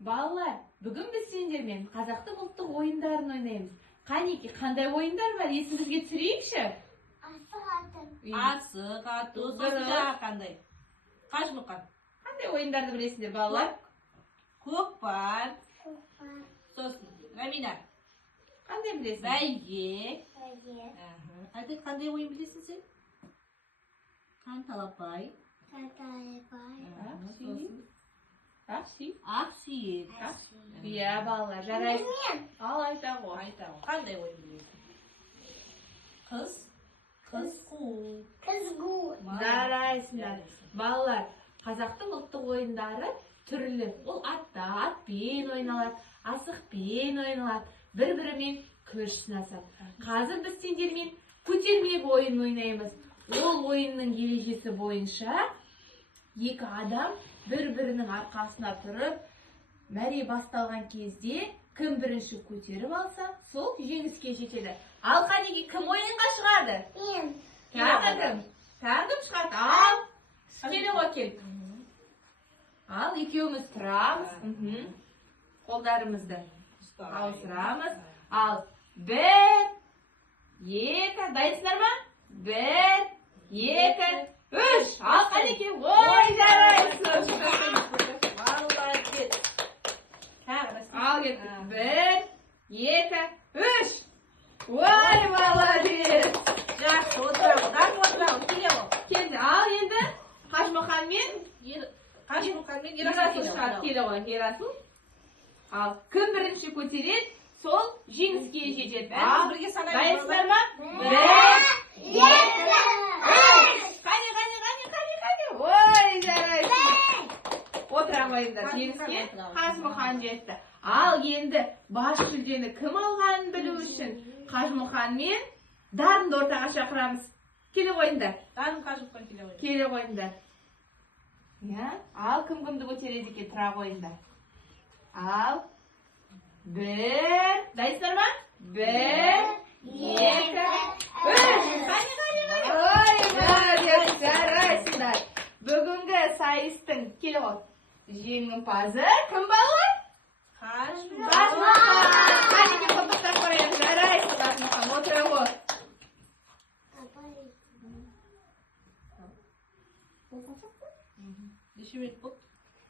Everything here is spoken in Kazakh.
Балалар, бүгін біз сендермен қазақтың ұлттық ойындарын ойнаймыз. Қанеки, қандай ойындар бар? Есіңізге түсірейікші? Асық ату, сосын жаңа қандай? Қажымұқан. Қандай ойындарды білесіңдер, балалар? Көкпар. Сосын Рамина. Қандай білесің? Бәйге. Әлде қандай ойын білесің сен? Қанталапай. Ақсүйек. Иә, балалар, жарайды. Ал, айта ғой. Қандай ойын білесің? Қыз қуу. Жарайсыңдар. Балалар, қазақтың ұлттық ойындары түрлі. Ол атпен ойналады, асықпен ойналады, бір-бірімен күш сынасады. Қазір біз сендермен көтермек ойын ойнаймыз. Ол ойынның ережесі бойынша екі адам бір-бірінің арқасына тұрып, мәре басталған кезде кім бірінші көтеріп алса, сол жеңіске жетеді. Ал Қанеки, кім ойынға шығады? Мен. Тағы кім? Тағы кім шығады? Ал, келе ғой кел. Ал, екеуміз тұрамыз. Қолдарымызды ауыстырамыз. Ал, бір, екі, дайынсыңдар ма? Бір, екі, үш. Ал, Қанеки, ой, жарайсың. Ал, кетті. Бір, екі, үш. Ой, молодец. Жақсы, отырамын. Келді. Ал, енді Қажымұқанмен Ерасыл шығады. Келе ғой, Ерасыл. Ал, кім бірінші көтереді, сол жеңіске жетеді. Ал, бірге санаймыз. дайынсыздар ма? Бір, екі, үш. Қане. Ой, жарайсың. Отыра қойыңдар. Жеңіске Қажымұқан жетті. Ал, енді бас жүлдені кім алғанын білу үшін Қажымұқан мен Дарынды ортаға шақырамыз. Келе қойыңдар. Дарын Қажымұқан келе қойыңдар. Келе қойыңдар. Ал, кім-кімді көтереді екен, тұра қойыңдар. Ал, бір, дайынсыздар ма? Бір, екі, үш. Қане. Ой, молодец, жарайсыңдар. Бүгінгі сайыстың келе ғой. Жеңімпазы кім балалар? Қажымұқан. Қанеки, құттықтап қояйық. Жарайсың, Қажымұқан. Отыра ғой. Неше минут болды?